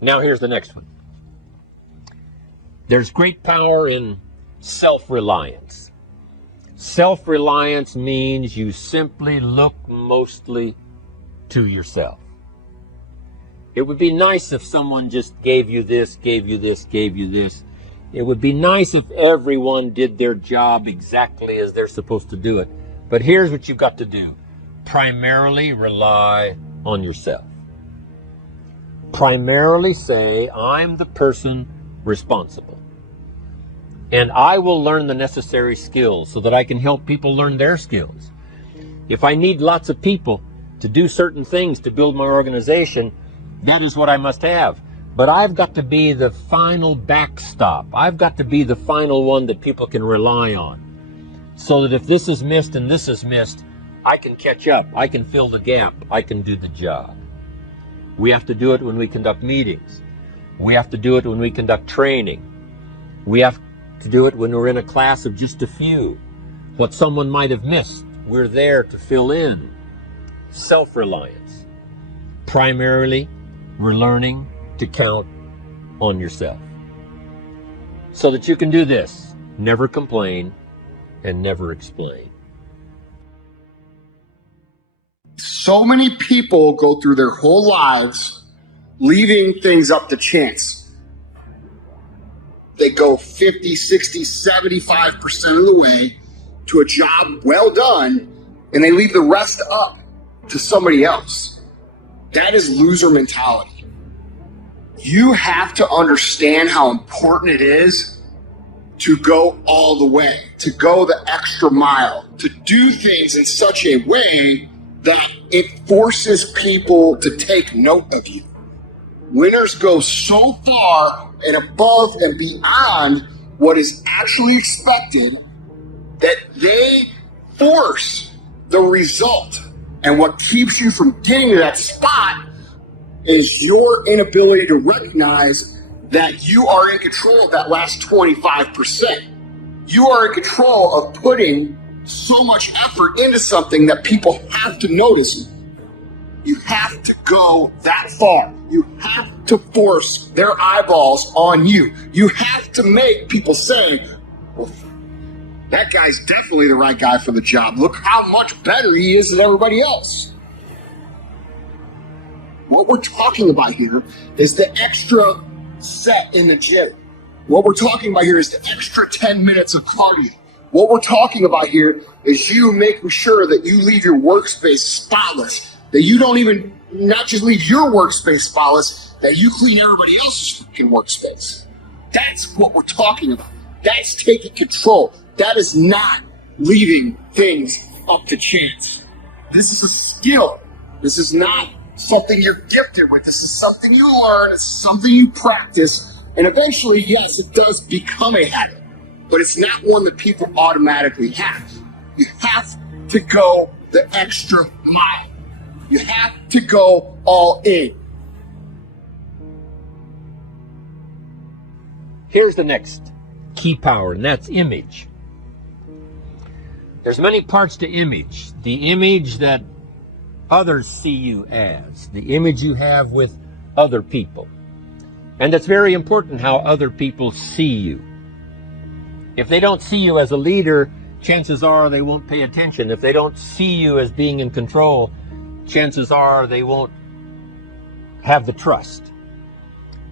Now here's the next one. There's great power in self-reliance. Self-reliance means you simply look mostly to yourself. It would be nice if someone just gave you this, gave you this, gave you this. It would be nice if everyone did their job exactly as they're supposed to do it. But here's what you've got to do. Primarily rely on yourself. Primarily say, I'm the person responsible. And I will learn the necessary skills so that I can help people learn their skills. If I need lots of people to do certain things to build my organization, that is what I must have. But I've got to be the final backstop. I've got to be the final one that people can rely on. So that if this is missed and this is missed, I can catch up. I can fill the gap. I can do the job. We have to do it when we conduct meetings. We have to do it when we conduct training. We have to do it when we're in a class of just a few. What someone might have missed, we're there to fill in. Self-reliance. Primarily, we're learning to count on yourself. So that you can do this. Never complain and never explain. So many people go through their whole lives leaving things up to chance. They go 50, 60, 75% of the way to a job well done, and they leave the rest up to somebody else. That is loser mentality. You have to understand how important it is to go all the way, to go the extra mile, to do things in such a way that it forces people to take note of you. Winners go so far and above and beyond what is actually expected that they force the result. And what keeps you from getting to that spot is your inability to recognize that you are in control of that last 25%. You are in control of putting so much effort into something that people have to notice. You have to go that far. You have to force their eyeballs on you. You have to make people say, well, that guy's definitely the right guy for the job. Look how much better he is than everybody else. What we're talking about here is the extra set in the gym. What we're talking about here is the extra 10 minutes of cardio. What we're talking about here is you making sure that you leave your workspace spotless, that you don't even, not just leave your workspace spotless, that you clean everybody else's fucking workspace. That's what we're talking about. That's taking control. That is not leaving things up to chance. This is a skill. This is not something you're gifted with. This is something you learn. It's something you practice. And eventually, yes, it does become a habit. But it's not one that people automatically have. You have to go the extra mile. You have to go all in. Here's the next key power, and that's image. There's many parts to image. The image that others see you as, the image you have with other people. And it's very important how other people see you. If they don't see you as a leader, chances are they won't pay attention. If they don't see you as being in control, chances are they won't have the trust.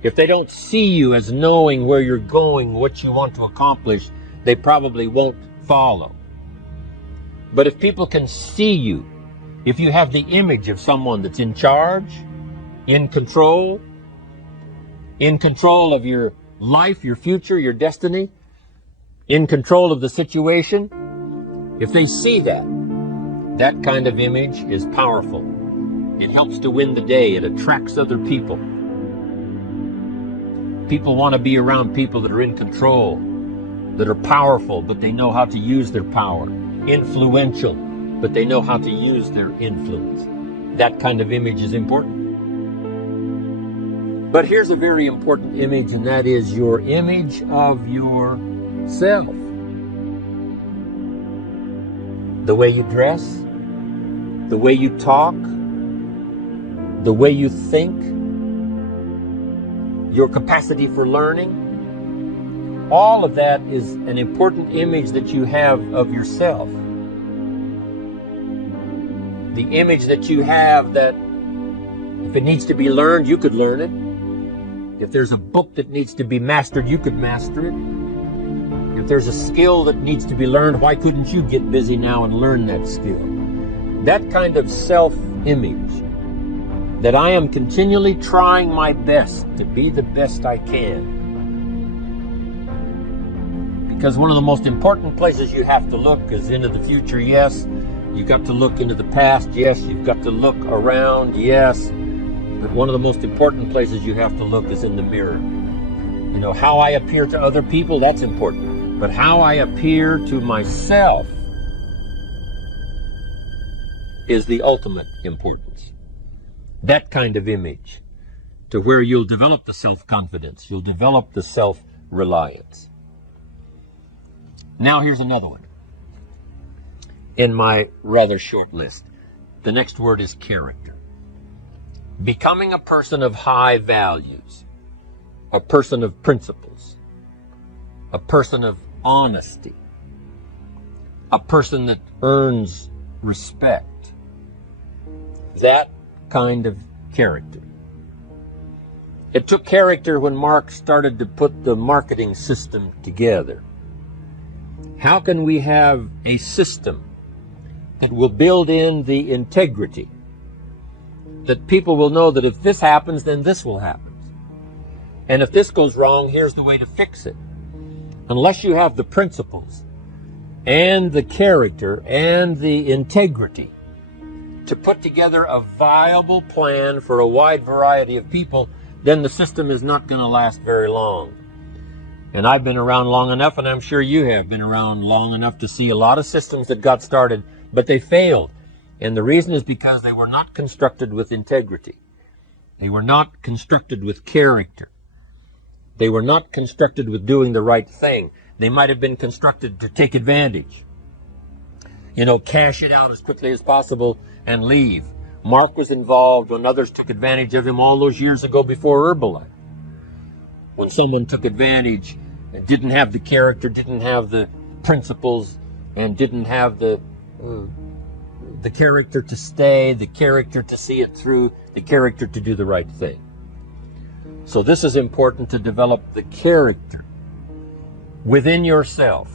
If they don't see you as knowing where you're going, what you want to accomplish, they probably won't follow. But if people can see you, if you have the image of someone that's in charge, in control of your life, your future, your destiny, in control of the situation, if they see that, that kind of image is powerful. It helps to win the day. It attracts other people. People want to be around people that are in control, that are powerful, but they know how to use their power. Influential, but they know how to use their influence. That kind of image is important. But here's a very important image, and that is your image of yourself. The way you dress, the way you talk, the way you think, your capacity for learning. All of that is an important image that you have of yourself. The image that you have that if it needs to be learned, you could learn it. If there's a book that needs to be mastered, you could master it. If there's a skill that needs to be learned, why couldn't you get busy now and learn that skill? That kind of self-image, that I am continually trying my best to be the best I can. Because one of the most important places you have to look is into the future, yes. You've got to look into the past, yes. You've got to look around, yes. But one of the most important places you have to look is in the mirror. You know, how I appear to other people, that's important. But how I appear to myself is the ultimate importance. That kind of image, to where you'll develop the self-confidence, you'll develop the self-reliance. Now here's another one in my rather short list. The next word is character. Becoming a person of high values, a person of principles, a person of honesty, a person that earns respect. That kind of character. It took character when Mark started to put the marketing system together. How can we have a system that will build in the integrity, that people will know that if this happens, then this will happen. And if this goes wrong, here's the way to fix it. Unless you have the principles and the character and the integrity to put together a viable plan for a wide variety of people, then the system is not going to last very long. And I've been around long enough, and I'm sure you have been around long enough to see a lot of systems that got started, but they failed. And the reason is because they were not constructed with integrity. They were not constructed with character. They were not constructed with doing the right thing. They might have been constructed to take advantage. You know, cash it out as quickly as possible and leave. Mark was involved when others took advantage of him all those years ago before Herbalife. When someone took advantage and didn't have the character, didn't have the principles, and didn't have the character to stay, the character to see it through, the character to do the right thing. So this is important, to develop the character within yourself,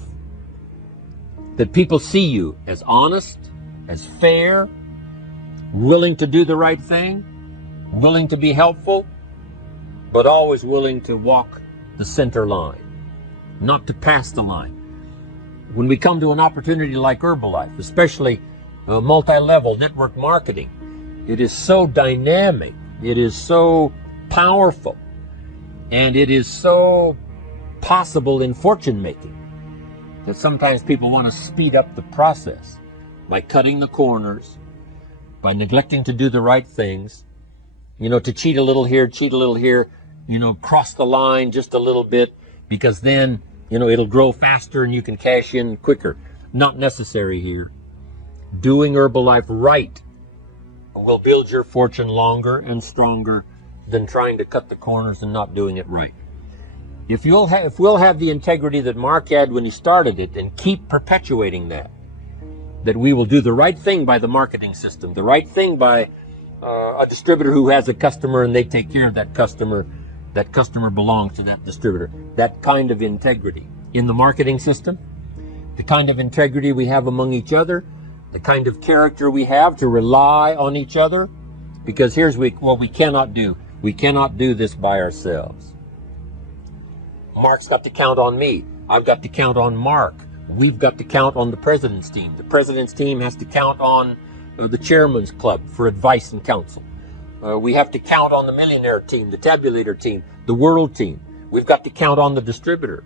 that people see you as honest, as fair, willing to do the right thing, willing to be helpful, but always willing to walk the center line, not to pass the line. When we come to an opportunity like Herbalife, especially multi-level network marketing, it is so dynamic, it is so powerful, and it is so possible in fortune making that sometimes people want to speed up the process by cutting the corners, by neglecting to do the right things, you know, to cheat a little here, you know, cross the line just a little bit, because then, you know, it'll grow faster and you can cash in quicker. Not necessary here. Doing Herbalife right will build your fortune longer and stronger than trying to cut the corners and not doing it right. If we'll have the integrity that Mark had when he started it, and keep perpetuating that we will do the right thing by the marketing system, the right thing by a distributor who has a customer and they take care of that customer belongs to that distributor. That kind of integrity in the marketing system, the kind of integrity we have among each other, the kind of character we have to rely on each other, because here's what we cannot do. We cannot do this by ourselves. Mark's got to count on me. I've got to count on Mark. We've got to count on the president's team. The president's team has to count on the chairman's club for advice and counsel. We have to count on the millionaire team, the tabulator team, the world team. We've got to count on the distributor.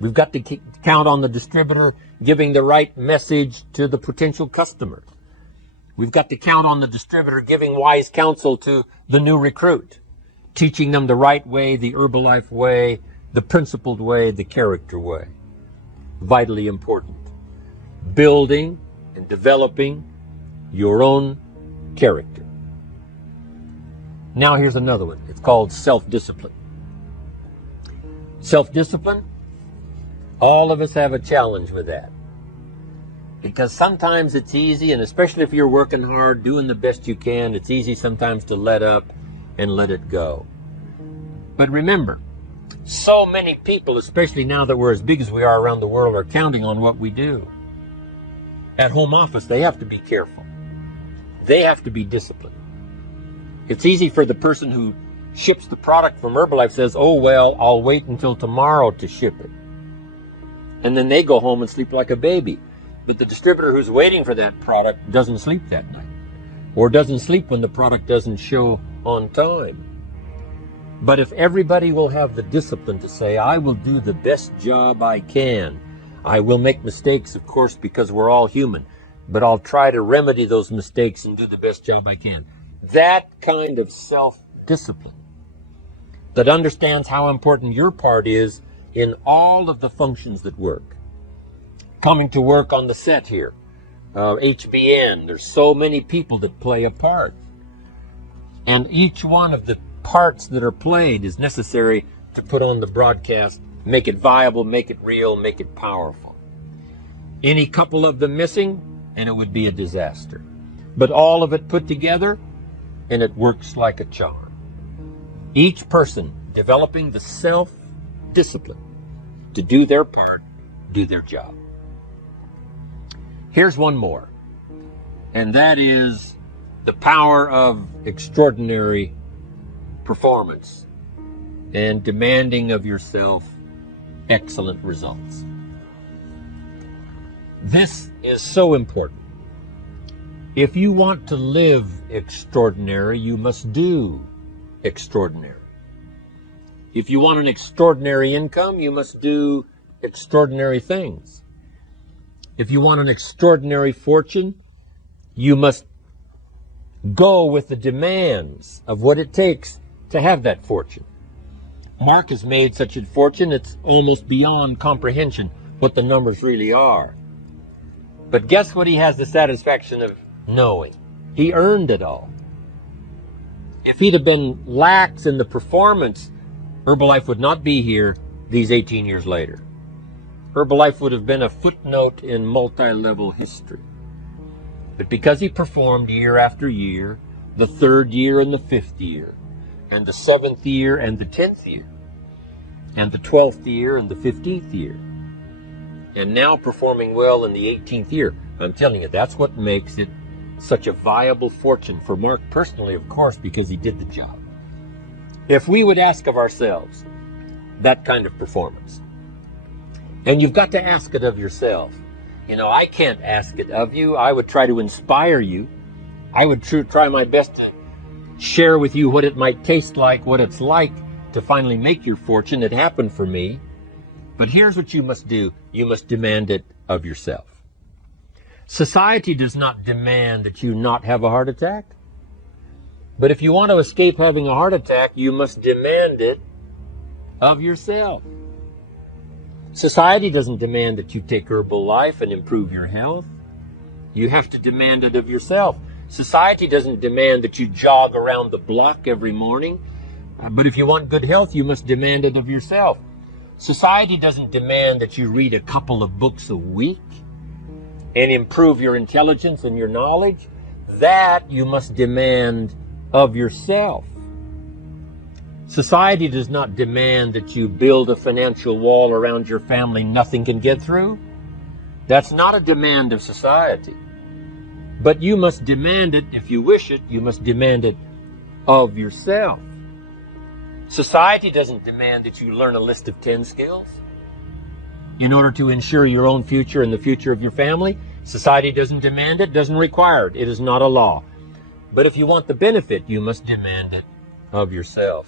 We've got to count on the distributor giving the right message to the potential customer. We've got to count on the distributor giving wise counsel to the new recruit, teaching them the right way, the Herbalife way, the principled way, the character way. Vitally important. Building and developing your own character. Now here's another one. It's called self-discipline. Self-discipline, all of us have a challenge with that. Because sometimes it's easy, and especially if you're working hard, doing the best you can, it's easy sometimes to let up and let it go. But remember, so many people, especially now that we're as big as we are around the world, are counting on what we do. At home office, they have to be careful. They have to be disciplined. It's easy for the person who ships the product from Herbalife says, oh, well, I'll wait until tomorrow to ship it. And then they go home and sleep like a baby. But the distributor who's waiting for that product doesn't sleep that night, or doesn't sleep when the product doesn't show on time. But if everybody will have the discipline to say, I will do the best job I can. I will make mistakes, of course, because we're all human, but I'll try to remedy those mistakes and do the best job I can. That kind of self-discipline that understands how important your part is in all of the functions that work. Coming to work on the set here, HBN, there's so many people that play a part. And each one of the parts that are played is necessary to put on the broadcast, make it viable, make it real, make it powerful. Any couple of them missing, and it would be a disaster. But all of it put together, and it works like a charm. Each person developing the self-discipline to do their part, do their job. Here's one more, and that is the power of extraordinary performance and demanding of yourself excellent results. This is so important. If you want to live extraordinary, you must do extraordinary. If you want an extraordinary income, you must do extraordinary things. If you want an extraordinary fortune, you must go with the demands of what it takes to have that fortune. Mark has made such a fortune, it's almost beyond comprehension what the numbers really are. But guess what he has the satisfaction of knowing? He earned it all. If he'd have been lax in the performance, Herbalife would not be here these 18 years later. Herbalife would have been a footnote in multi-level history. But because he performed year after year, the 3rd year and the 5th year, and the 7th year and the 10th year, and the 12th year and the 15th year, and now performing well in the 18th year, I'm telling you, that's what makes it such a viable fortune for Mark personally, of course, because he did the job. If we would ask of ourselves that kind of performance, and you've got to ask it of yourself. You know, I can't ask it of you. I would try to inspire you. I would try my best to share with you what it might taste like, what it's like to finally make your fortune. It happened for me. But here's what you must do. You must demand it of yourself. Society does not demand that you not have a heart attack. But if you want to escape having a heart attack, you must demand it of yourself. Society doesn't demand that you take Herbalife and improve your health. You have to demand it of yourself. Society doesn't demand that you jog around the block every morning. But if you want good health, you must demand it of yourself. Society doesn't demand that you read a couple of books a week and improve your intelligence and your knowledge. That you must demand of yourself. Society does not demand that you build a financial wall around your family nothing can get through. That's not a demand of society. But you must demand it, if you wish it, you must demand it of yourself. Society doesn't demand that you learn a list of 10 skills in order to ensure your own future and the future of your family. Society doesn't demand it, doesn't require it. It is not a law. But if you want the benefit, you must demand it of yourself.